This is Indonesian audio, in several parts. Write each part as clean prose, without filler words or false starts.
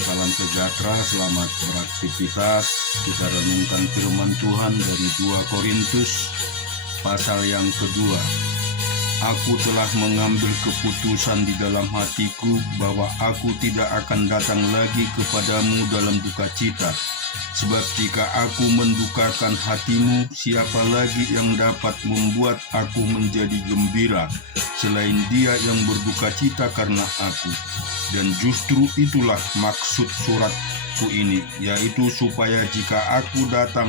Salam sejahtera, selamat beraktivitas. Kita renungkan firman Tuhan dari 2 Korintus pasal yang kedua. Aku telah mengambil keputusan di dalam hatiku bahwa aku tidak akan datang lagi kepadamu dalam duka cita. Sebab jika aku mendukakan hatimu, siapa lagi yang dapat membuat aku menjadi gembira selain Dia yang berduka cita karena aku? Dan justru itulah maksud suratku ini, yaitu supaya jika aku datang,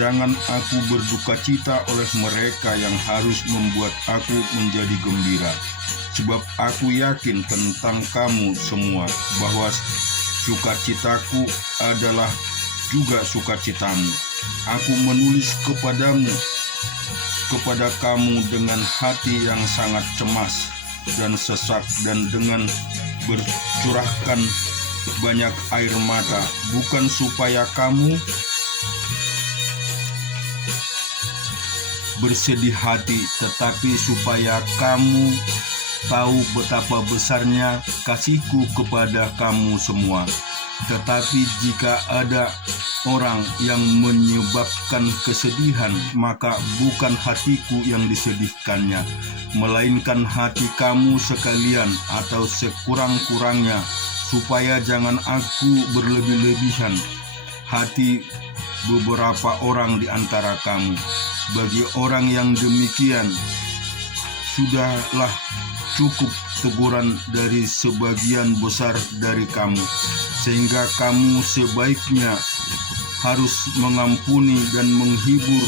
jangan aku berduka cita oleh mereka yang harus membuat aku menjadi gembira. Sebab aku yakin tentang kamu semua, bahwa sukacitaku adalah juga sukacitamu. Aku menulis kepada kamu dengan hati yang sangat cemas dan sesak, dan dengan bercurahkan banyak air mata, bukan supaya kamu bersedih hati, tetapi supaya kamu tahu betapa besarnya kasihku kepada kamu semua. Tetapi jika ada orang yang menyebabkan kesedihan, maka bukan hatiku yang disedihkannya, melainkan hati kamu sekalian, atau sekurang-kurangnya, supaya jangan aku berlebih-lebihan hati beberapa orang di antara kamu. Bagi orang yang demikian, sudahlah cukup teguran dari sebagian besar dari kamu, sehingga kamu sebaiknya harus mengampuni dan menghibur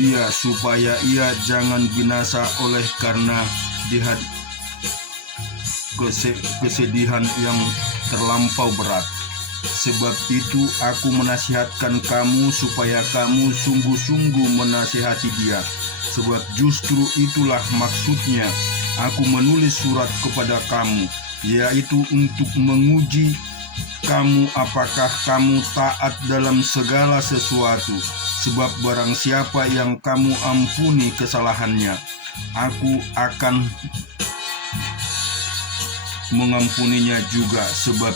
dia, supaya ia jangan binasa oleh karena kesedihan yang terlampau berat. Sebab itu aku menasihatkan kamu supaya kamu sungguh-sungguh menasihati dia. Sebab justru itulah maksudnya aku menulis surat kepada kamu, yaitu untuk menguji kamu apakah kamu taat dalam segala sesuatu. Sebab barang siapa yang kamu ampuni kesalahannya, aku akan mengampuninya juga. Sebab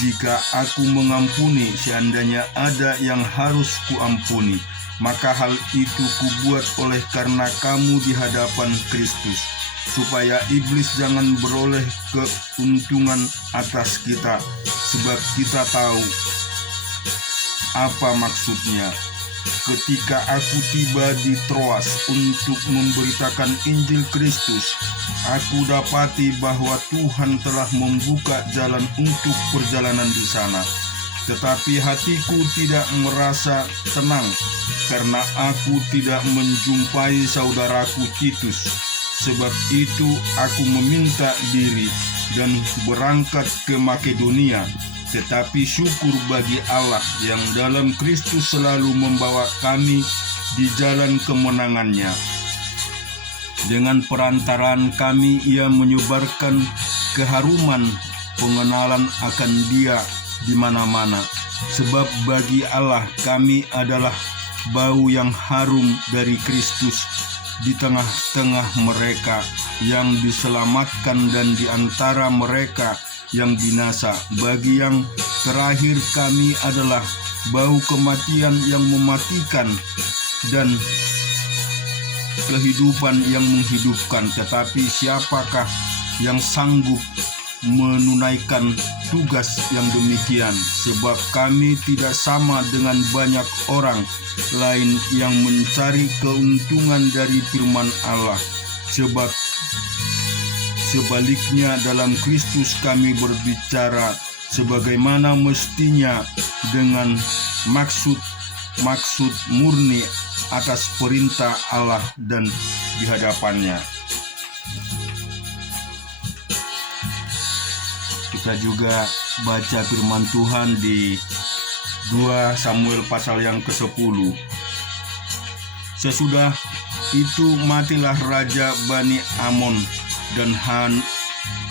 jika aku mengampuni, seandainya ada yang harus kuampuni, maka hal itu kubuat oleh karena kamu di hadapan Kristus, supaya iblis jangan beroleh keuntungan atas kita. Sebab kita tahu apa maksudnya. Ketika aku tiba di Troas untuk memberitakan Injil Kristus, aku dapati bahwa Tuhan telah membuka jalan untuk perjalanan di sana. Tetapi hatiku tidak merasa tenang, karena aku tidak menjumpai saudaraku Titus. Sebab itu aku meminta diri dan berangkat ke Makedonia. Tetapi syukur bagi Allah yang dalam Kristus selalu membawa kami di jalan kemenangannya. Dengan perantaraan kami ia menyebarkan keharuman pengenalan akan Dia di mana-mana. Sebab bagi Allah kami adalah bau yang harum dari Kristus di tengah-tengah mereka yang diselamatkan dan di antara mereka yang binasa. Bagi yang terakhir kami adalah bau kematian yang mematikan dan kehidupan yang menghidupkan. Tetapi siapakah yang sanggup menunaikan tugas yang demikian? Sebab kami tidak sama dengan banyak orang lain yang mencari keuntungan dari firman Allah. Sebab sebaliknya dalam Kristus kami berbicara sebagaimana mestinya, dengan maksud murni atas perintah Allah dan di hadapannya. Kita juga baca firman Tuhan di 2 Samuel pasal yang ke-10. Sesudah itu matilah Raja Bani Amon, dan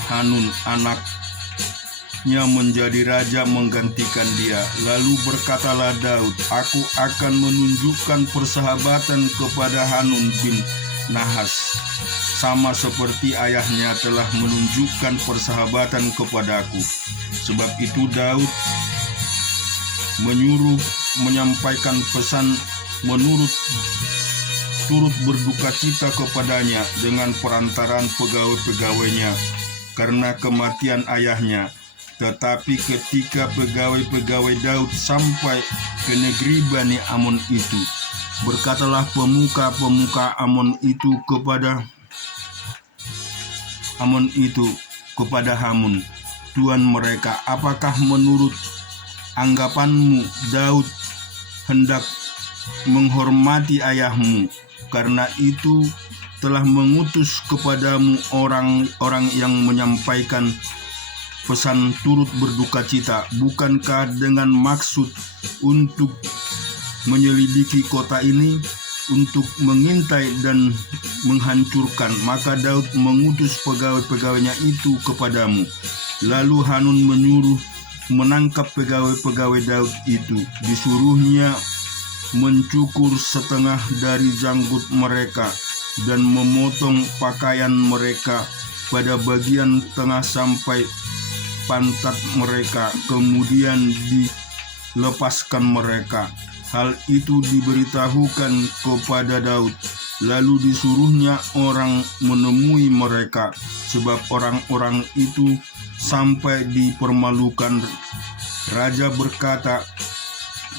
Hanun anaknya menjadi raja menggantikan dia. Lalu berkatalah Daud, aku akan menunjukkan persahabatan kepada Hanun bin Nahas, sama seperti ayahnya telah menunjukkan persahabatan kepadaku. Sebab itu Daud menyuruh menyampaikan pesan turut berduka cita kepadanya dengan perantaraan pegawai-pegawainya karena kematian ayahnya. Tetapi ketika pegawai-pegawai Daud sampai ke negeri Bani Amon itu, berkatalah pemuka-pemuka Amon itu kepada Hamun, tuan mereka, apakah menurut anggapanmu Daud hendak menghormati ayahmu? Karena itu telah mengutus kepadamu orang-orang yang menyampaikan pesan turut berduka cita, bukankah dengan maksud untuk menyelidiki kota ini, untuk mengintai dan menghancurkan? Maka Daud mengutus pegawai-pegawainya itu kepadamu. Lalu Hanun menyuruh menangkap pegawai-pegawai Daud itu. Disuruhnya mencukur setengah dari janggut mereka dan memotong pakaian mereka pada bagian tengah sampai pantat mereka, kemudian dilepaskan mereka. Hal itu diberitahukan kepada Daud. Lalu disuruhnya orang menemui mereka, sebab orang-orang itu sampai dipermalukan. Raja berkata,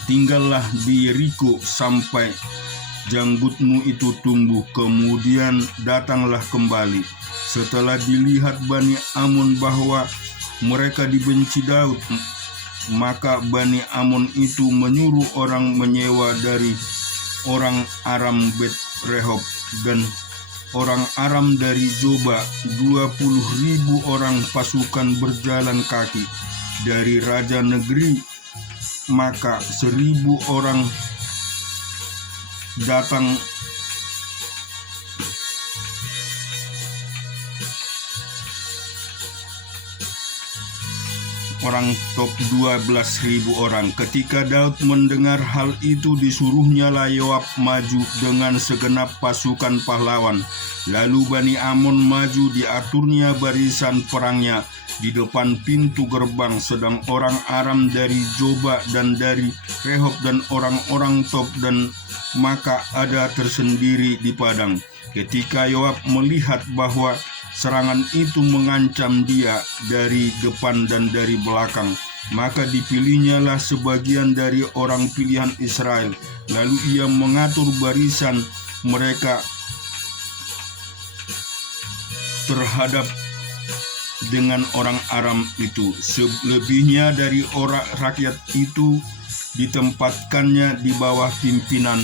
tinggallah di Yeriko sampai janggutmu itu tumbuh, kemudian datanglah kembali. Setelah dilihat Bani Amon bahwa mereka dibenci Daud, maka Bani Amon itu menyuruh orang menyewa dari orang Aram Bet Rehob dan orang Aram dari Zoba 20.000 orang pasukan berjalan kaki dari raja negeri. Maka 1.000 orang datang orang top 12.000 orang. Ketika Daud mendengar hal itu, disuruhnya lah Yoab maju dengan segenap pasukan pahlawan. Lalu Bani Amon maju, diaturnya barisan perangnya di depan pintu gerbang, sedang orang Aram dari Zoba dan dari Rehob dan orang-orang top dan maka ada tersendiri di padang. Ketika Yoab melihat bahwa serangan itu mengancam dia dari depan dan dari belakang, maka dipilihnya lah sebagian dari orang pilihan Israel. Lalu ia mengatur barisan mereka terhadap dengan orang Aram itu. Selebihnya dari orang rakyat itu ditempatkannya di bawah pimpinan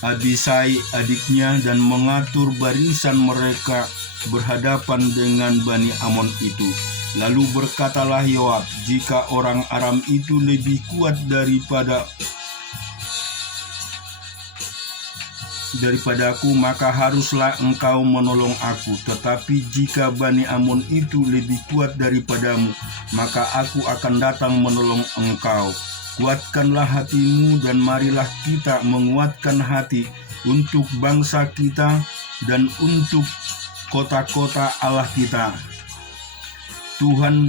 Abisai adiknya dan mengatur barisan mereka berhadapan dengan Bani Amon itu. Lalu berkatalah Yoab, jika orang Aram itu lebih kuat daripadaku, maka haruslah engkau menolong aku. Tetapi jika Bani Amon itu lebih kuat daripadamu, maka aku akan datang menolong engkau. Kuatkanlah hatimu dan marilah kita menguatkan hati untuk bangsa kita dan untuk kota-kota Allah kita. Tuhan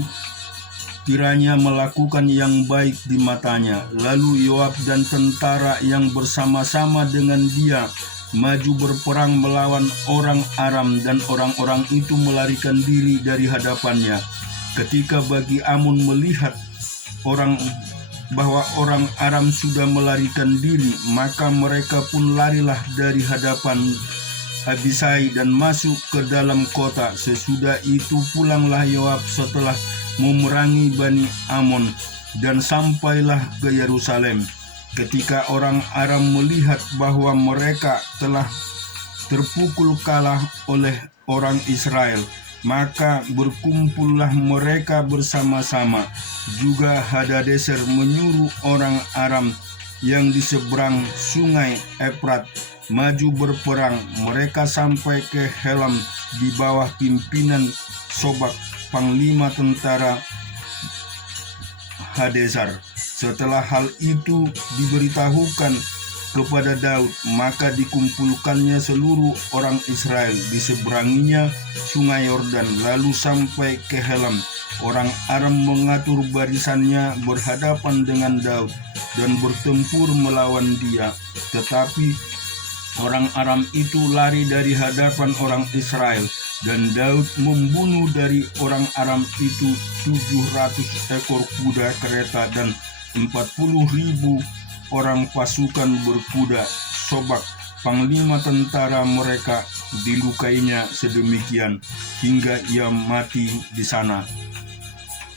kiranya melakukan yang baik di matanya. Lalu Yoab dan tentara yang bersama-sama dengan dia maju berperang melawan orang Aram, dan orang-orang itu melarikan diri dari hadapannya. Ketika Bani Amon melihat bahwa orang Aram sudah melarikan diri, maka mereka pun larilah dari hadapan Abisai dan masuk ke dalam kota. Sesudah itu pulanglah Yoab setelah memerangi Bani Amon dan sampailah ke Yerusalem. Ketika orang Aram melihat bahwa mereka telah terpukul kalah oleh orang Israel, maka berkumpullah mereka bersama-sama. Juga Hadadezer menyuruh orang Aram yang di seberang sungai Efrat maju berperang. Mereka sampai ke Helam di bawah pimpinan Sobak, panglima tentara Hadadezer. Setelah hal itu diberitahukan kepada Daud, maka dikumpulkannya seluruh orang Israel di seberanginya sungai Yordan, lalu sampai ke Helam. Orang Aram mengatur barisannya berhadapan dengan Daud dan bertempur melawan dia, tetapi orang Aram itu lari dari hadapan orang Israel, dan Daud membunuh dari orang Aram itu 700 ekor kuda kereta dan 40.000 orang pasukan berkuda. Sobak, panglima tentara mereka, dilukainya sedemikian hingga ia mati di sana.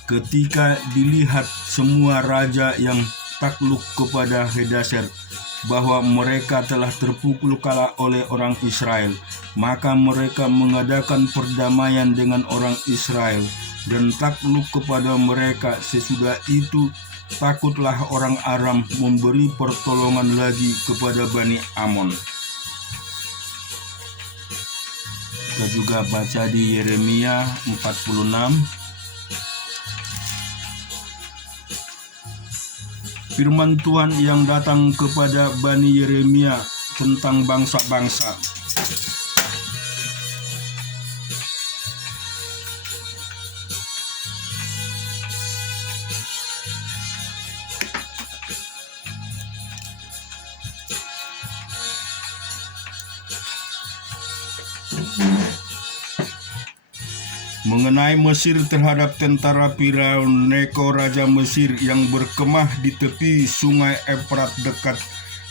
Ketika dilihat semua raja yang takluk kepada Hadaser bahwa mereka telah terpukul kalah oleh orang Israel, maka mereka mengadakan perdamaian dengan orang Israel dan takluk kepada mereka. Sesudah itu takutlah orang Aram memberi pertolongan lagi kepada Bani Amon. Kita juga baca di Yeremia 46. Firman Tuhan yang datang kepada Bani Yeremia tentang bangsa-bangsa. Mengenai Mesir terhadap tentara Firaun Neko Raja Mesir yang berkemah di tepi sungai Efrat dekat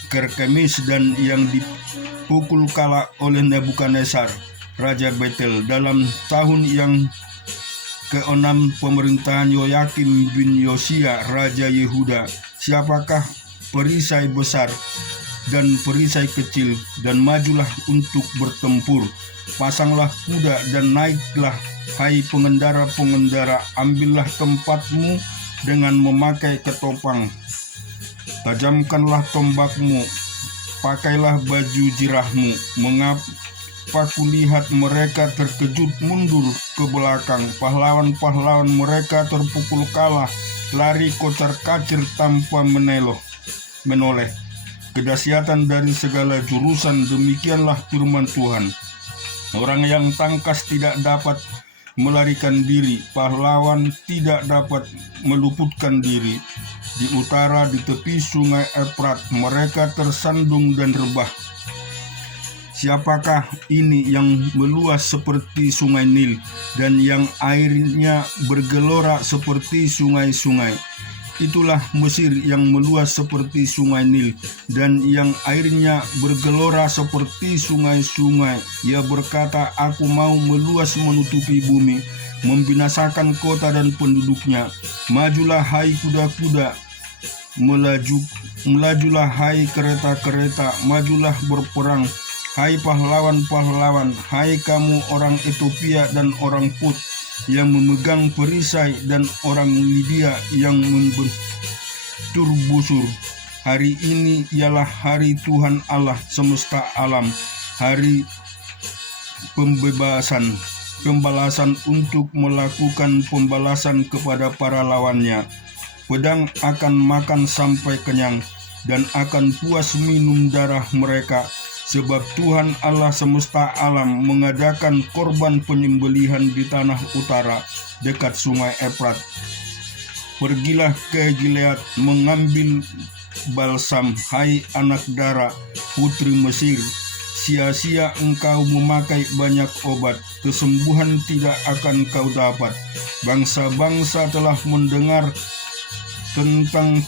Karkemis, dan yang dipukul kalah oleh Nebukadnezar Raja Betel dalam tahun yang ke-6 pemerintahan Yoyakim bin Yosia Raja Yehuda. Siapakah perisai besar dan perisai kecil, dan majulah untuk bertempur. Pasanglah kuda dan naiklah, hai pengendara-pengendara, ambillah tempatmu dengan memakai ketopang. Tajamkanlah tombakmu, pakailah baju jirahmu. Mengapa kulihat mereka terkejut mundur ke belakang? Pahlawan-pahlawan mereka terpukul kalah, lari kocar-kacir tanpa menoleh. Kedahsyatan dari segala jurusan, demikianlah firman Tuhan. Orang yang tangkas tidak dapat melarikan diri, pahlawan tidak dapat meluputkan diri. Di utara, di tepi sungai Efrat, mereka tersandung dan rebah. Siapakah ini yang meluas seperti sungai Nil, dan yang airnya bergelora seperti sungai-sungai? Itulah Mesir yang meluas seperti sungai Nil, dan yang airnya bergelora seperti sungai-sungai. Ia berkata, aku mau meluas menutupi bumi, membinasakan kota dan penduduknya. Majulah hai kuda-kuda, melajulah hai kereta-kereta, majulah berperang, hai pahlawan-pahlawan, hai kamu orang Ethiopia dan orang Put yang memegang perisai, dan orang Lydia yang membentur busur. Hari ini ialah hari Tuhan Allah semesta alam, hari pembalasan untuk melakukan pembalasan kepada para lawannya. Pedang akan makan sampai kenyang, dan akan puas minum darah mereka. Sebab Tuhan Allah semesta alam mengadakan korban penyembelihan di tanah utara dekat sungai Efrat. Pergilah ke Gilead mengambil balsam, hai anak dara, putri Mesir. Sia-sia engkau memakai banyak obat, kesembuhan tidak akan kau dapat. Bangsa-bangsa telah mendengar tentang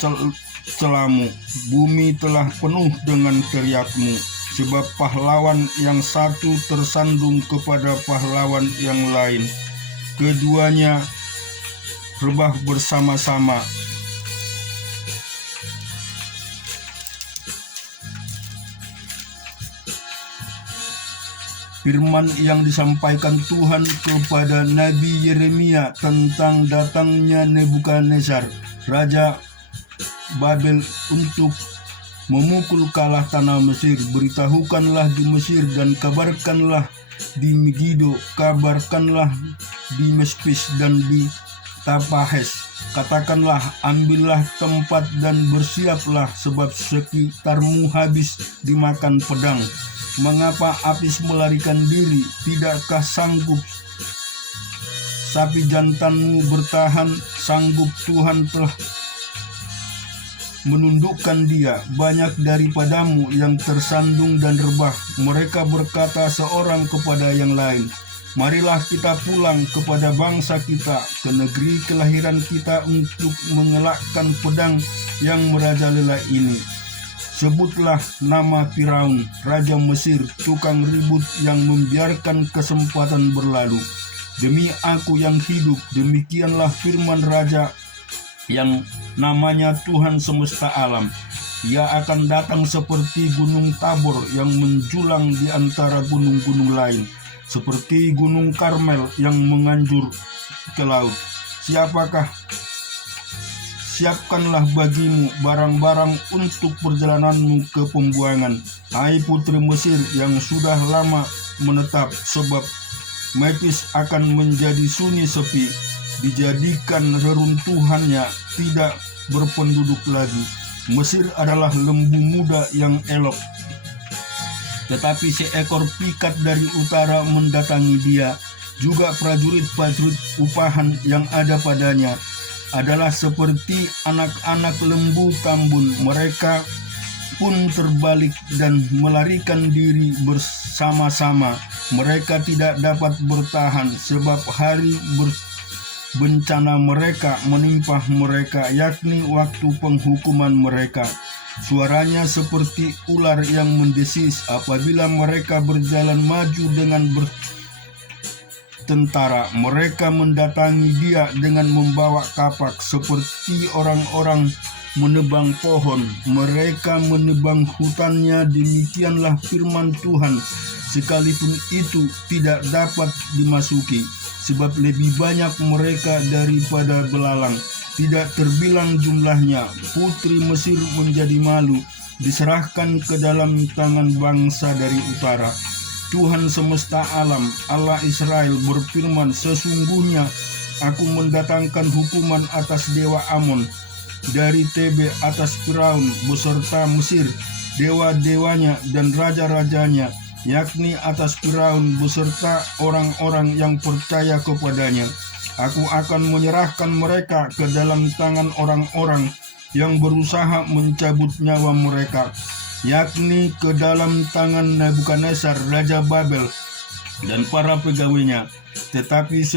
celamu, bumi telah penuh dengan teriakmu. Sebab pahlawan yang satu tersandung kepada pahlawan yang lain, keduanya rebah bersama-sama. Firman yang disampaikan Tuhan kepada Nabi Yeremia tentang datangnya Nebukadnezar, Raja Babel, untuk memukul kalah tanah Mesir. Beritahukanlah di Mesir dan kabarkanlah di Megido, kabarkanlah di Mespis dan di Tapahes, Katakanlah, ambillah tempat dan bersiaplah, sebab sekitarmu habis dimakan pedang. Mengapa Apis melarikan diri? Tidakkah sanggup sapi jantanmu bertahan? Sanggup Tuhan telah menundukkan dia. Banyak daripadamu yang tersandung dan rebah. Mereka berkata seorang kepada yang lain, marilah kita pulang kepada bangsa kita, ke negeri kelahiran kita, untuk mengelakkan pedang yang merajalela ini. Sebutlah nama Firaun, raja Mesir, tukang ribut yang membiarkan kesempatan berlalu. Demi aku yang hidup, demikianlah firman Raja yang namanya Tuhan semesta alam. Ia akan datang seperti gunung Tabor yang menjulang di antara gunung-gunung lain, seperti gunung Karmel yang menganjur ke laut. Siapkanlah bagimu barang-barang untuk perjalananmu ke pembuangan, hai putri Mesir yang sudah lama menetap, sebab Memphis akan menjadi sunyi sepi, dijadikan reruntuhannya, tidak berpenduduk lagi. Mesir adalah lembu muda yang elok, tetapi seekor pikat dari utara mendatangi dia. Juga prajurit-prajurit upahan yang ada padanya adalah seperti anak-anak lembu tambun. Mereka pun terbalik dan melarikan diri bersama-sama. Mereka tidak dapat bertahan, sebab hari bencana mereka menimpa mereka, yakni waktu penghukuman mereka. Suaranya seperti ular yang mendesis apabila mereka berjalan maju dengan tentara. Mereka mendatangi dia dengan membawa kapak, seperti orang-orang menebang pohon. Mereka menebang hutannya, demikianlah firman Tuhan. Sekalipun itu tidak dapat dimasuki, sebab lebih banyak mereka daripada belalang. Tidak terbilang jumlahnya. Putri Mesir menjadi malu, diserahkan ke dalam tangan bangsa dari utara. Tuhan semesta alam, Allah Israel berfirman, sesungguhnya aku mendatangkan hukuman atas dewa Amon dari Tebe, atas Firaun beserta Mesir, dewa-dewanya dan raja-rajanya, yakni atas Firaun beserta orang-orang yang percaya kepadanya. Aku akan menyerahkan mereka ke dalam tangan orang-orang yang berusaha mencabut nyawa mereka, yakni ke dalam tangan Nebukadnezar raja Babel dan para pegawainya. Tetapi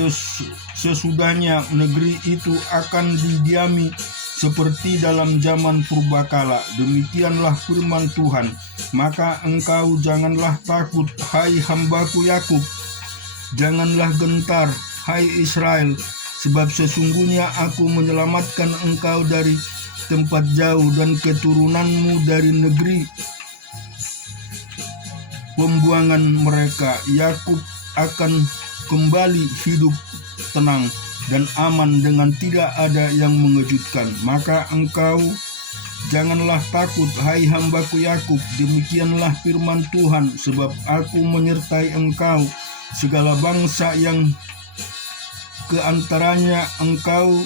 sesudahnya negeri itu akan didiami seperti dalam zaman purbakala. Demikianlah firman Tuhan. Maka engkau janganlah takut, hai hambaku Yakub, janganlah gentar, hai Israel, sebab sesungguhnya aku menyelamatkan engkau dari tempat jauh dan keturunanmu dari negeri pembuangan mereka. Yakub akan kembali hidup tenang dan aman dengan tidak ada yang mengejutkan. Maka engkau janganlah takut, hai hambaku Yakub, demikianlah firman Tuhan, sebab aku menyertai engkau. Segala bangsa yang keantaranya engkau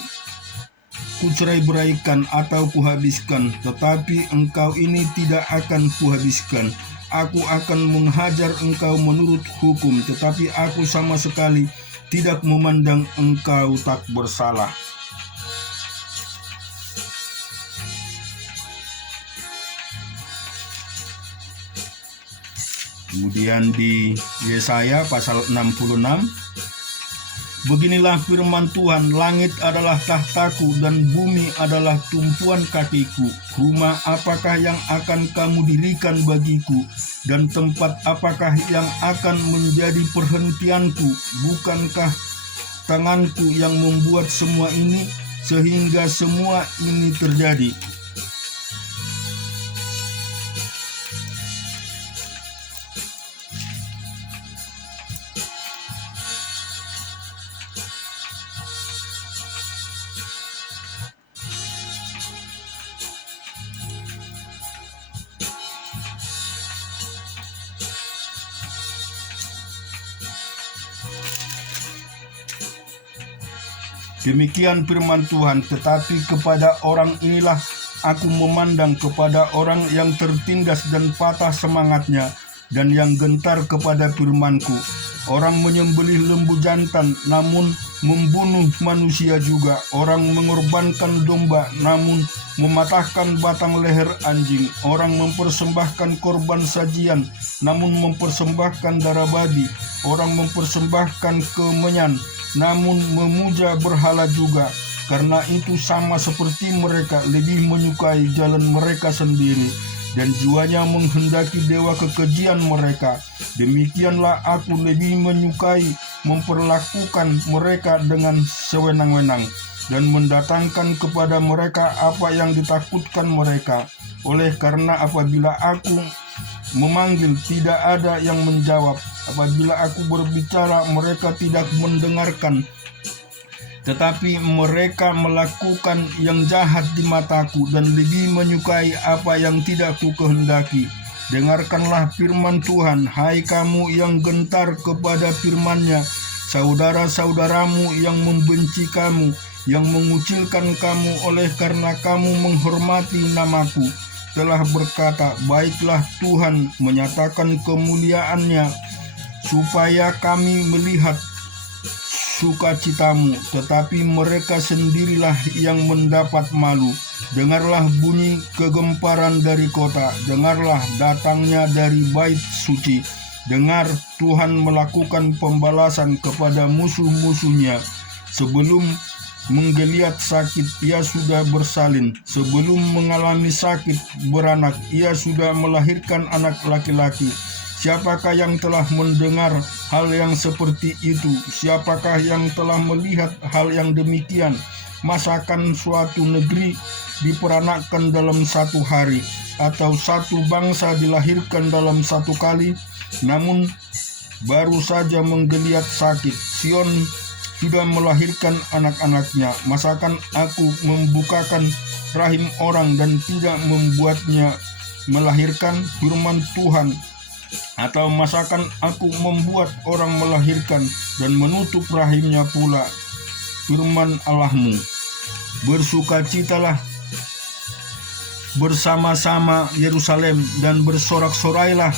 kucerai-beraikan atau kuhabiskan, tetapi engkau ini tidak akan kuhabiskan. Aku akan menghajar engkau menurut hukum, tetapi aku sama sekali tidak memandang engkau tak bersalah. Kemudian di Yesaya pasal 66, beginilah firman Tuhan, langit adalah tahtaku dan bumi adalah tumpuan kakiku. Rumah apakah yang akan kamu dirikan bagiku, dan tempat apakah yang akan menjadi perhentianku? Bukankah tanganku yang membuat semua ini, sehingga semua ini terjadi? Demikian firman Tuhan, tetapi kepada orang inilah aku memandang, kepada orang yang tertindas dan patah semangatnya, dan yang gentar kepada firman-Ku. Orang menyembelih lembu jantan, namun membunuh manusia juga. Orang mengorbankan domba, namun mematahkan batang leher anjing. Orang mempersembahkan korban sajian, namun mempersembahkan darah babi. Orang mempersembahkan kemenyan, namun memuja berhala juga. Karena itu sama seperti mereka, lebih menyukai jalan mereka sendiri, dan jiwanya menghendaki dewa kekejian mereka. Demikianlah aku lebih menyukai memperlakukan mereka dengan sewenang-wenang, dan mendatangkan kepada mereka apa yang ditakutkan mereka. Oleh karena apabila aku memanggil, tidak ada yang menjawab. Apabila aku berbicara, mereka tidak mendengarkan. Tetapi mereka melakukan yang jahat di mataku, dan lebih menyukai apa yang tidak ku kehendaki. Dengarkanlah firman Tuhan, hai kamu yang gentar kepada firman-Nya, saudara-saudaramu yang membenci kamu, yang mengucilkan kamu oleh karena kamu menghormati namaku, telah berkata, baiklah Tuhan menyatakan kemuliaan-Nya, supaya kami melihat sukacitamu, tetapi mereka sendirilah yang mendapat malu. Dengarlah bunyi kegemparan dari kota, dengarlah datangnya dari bait suci. Dengar, Tuhan melakukan pembalasan kepada musuh-musuhnya. Sebelum menggeliat sakit, ia sudah bersalin. Sebelum mengalami sakit beranak, ia sudah melahirkan anak laki-laki. Siapakah yang telah mendengar hal yang seperti itu? Siapakah yang telah melihat hal yang demikian? Masakan suatu negeri diperanakkan dalam satu hari, atau satu bangsa dilahirkan dalam satu kali? Namun baru saja menggeliat sakit, Sion sudah melahirkan anak-anaknya. Masakan aku membukakan rahim orang dan tidak membuatnya melahirkan? Firman Tuhan. Atau masakan aku membuat orang melahirkan dan menutup rahimnya pula? Firman Allahmu. Bersukacitalah bersama-sama Yerusalem, dan bersorak-sorailah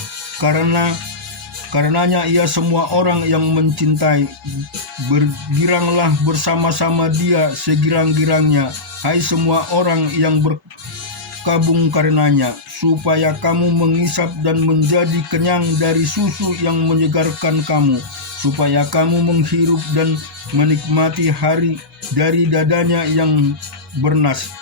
karenanya ia semua orang yang mencintai. Bergiranglah bersama-sama dia segirang-girangnya, hai semua orang yang berkabung karenanya, supaya kamu mengisap dan menjadi kenyang dari susu yang menyegarkan kamu, supaya kamu menghirup dan menikmati hari dari dadanya yang bernas.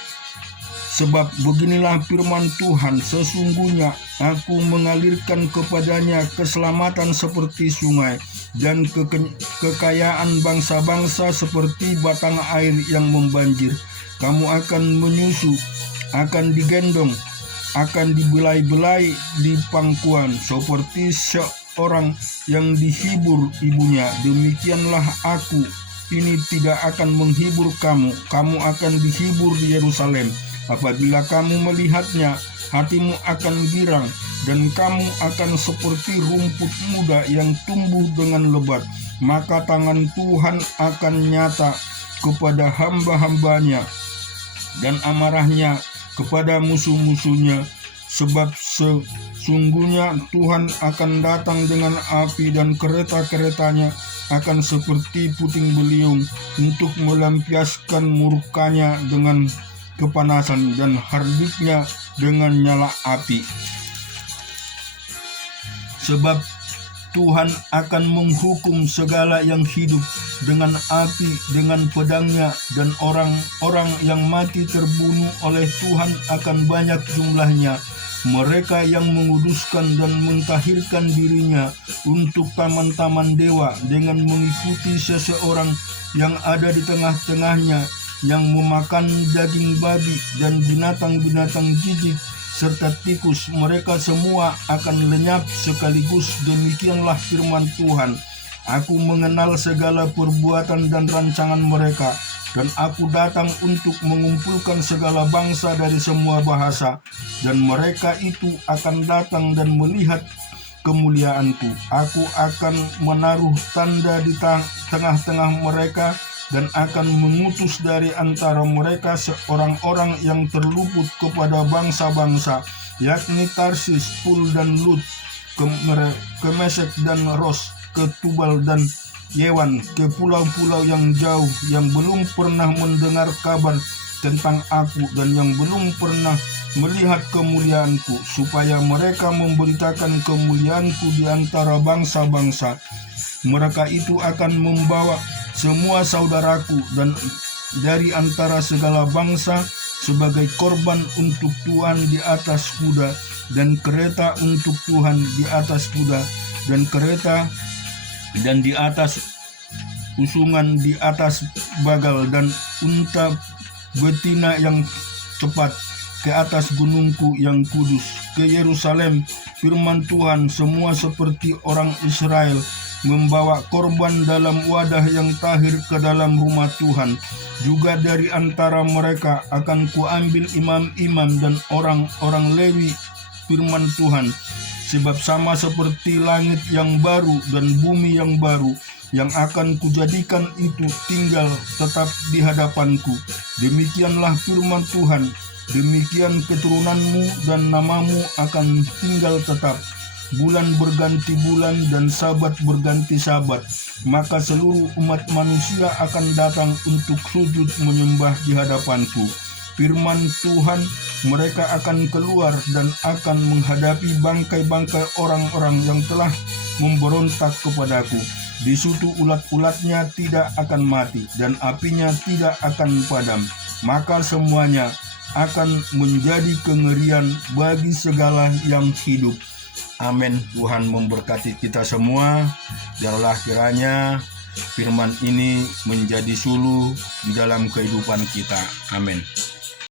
Sebab beginilah firman Tuhan, sesungguhnya aku mengalirkan kepadanya keselamatan seperti sungai, dan kekayaan bangsa-bangsa seperti batang air yang membanjir. Kamu akan menyusu, akan digendong, akan dibelai-belai di pangkuan, seperti seorang yang dihibur ibunya. Demikianlah aku ini tidak akan menghibur kamu. Kamu akan dihibur di Yerusalem. Apabila kamu melihatnya, hatimu akan girang, dan kamu akan seperti rumput muda yang tumbuh dengan lebat. Maka tangan Tuhan akan nyata kepada hamba-hambanya, dan amarahnya kepada musuh-musuhnya. Sebab sesungguhnya Tuhan akan datang dengan api, dan kereta-keretanya akan seperti puting beliung, untuk melampiaskan murkanya dengan kepanasan, dan hardiknya dengan nyala api. Sebab Tuhan akan menghukum segala yang hidup dengan api, dengan pedangnya, dan orang-orang yang mati terbunuh oleh Tuhan akan banyak jumlahnya. Mereka yang menguduskan dan mentahirkan dirinya untuk taman-taman dewa, dengan mengikuti seseorang yang ada di tengah-tengahnya, yang memakan daging babi dan binatang-binatang jijik serta tikus, mereka semua akan lenyap sekaligus. Demikianlah firman Tuhan. Aku mengenal segala perbuatan dan rancangan mereka, dan aku datang untuk mengumpulkan segala bangsa dari semua bahasa, dan mereka itu akan datang dan melihat kemuliaanku. Aku akan menaruh tanda di tengah-tengah mereka, dan akan mengutus dari antara mereka seorang-orang yang terluput kepada bangsa-bangsa, yakni Tarsis, Pul dan Lut, ke Mesek dan Ros, ke Tubal dan Yewan, ke pulau-pulau yang jauh yang belum pernah mendengar kabar tentang aku dan yang belum pernah melihat kemuliaanku, supaya mereka memberitakan kemuliaanku di antara bangsa-bangsa. Mereka itu akan membawa semua saudaraku dan dari antara segala bangsa sebagai korban untuk Tuhan di atas kuda, dan kereta untuk Tuhan di atas kuda, dan kereta dan di atas usungan di atas bagal, dan unta betina yang cepat ke atas gunungku yang kudus, ke Yerusalem. Firman Tuhan, semua seperti orang Israel membawa korban dalam wadah yang tahir ke dalam rumah Tuhan. Juga dari antara mereka akan kuambil imam-imam dan orang-orang Lewi, firman Tuhan, sebab sama seperti langit yang baru dan bumi yang baru yang akan kujadikan itu tinggal tetap di hadapanku. Demikianlah firman Tuhan, demikian keturunanmu dan namamu akan tinggal tetap. Bulan berganti bulan dan sabat berganti sabat, maka seluruh umat manusia akan datang untuk sujud menyembah di hadapanku. Firman Tuhan, mereka akan keluar dan akan menghadapi bangkai-bangkai orang-orang yang telah memberontak kepadaku. Di situ ulat-ulatnya tidak akan mati dan apinya tidak akan padam, maka semuanya akan menjadi kengerian bagi segala yang hidup. Amin. Tuhan memberkati kita semua. Biarlah kiranya firman ini menjadi suluh di dalam kehidupan kita. Amin.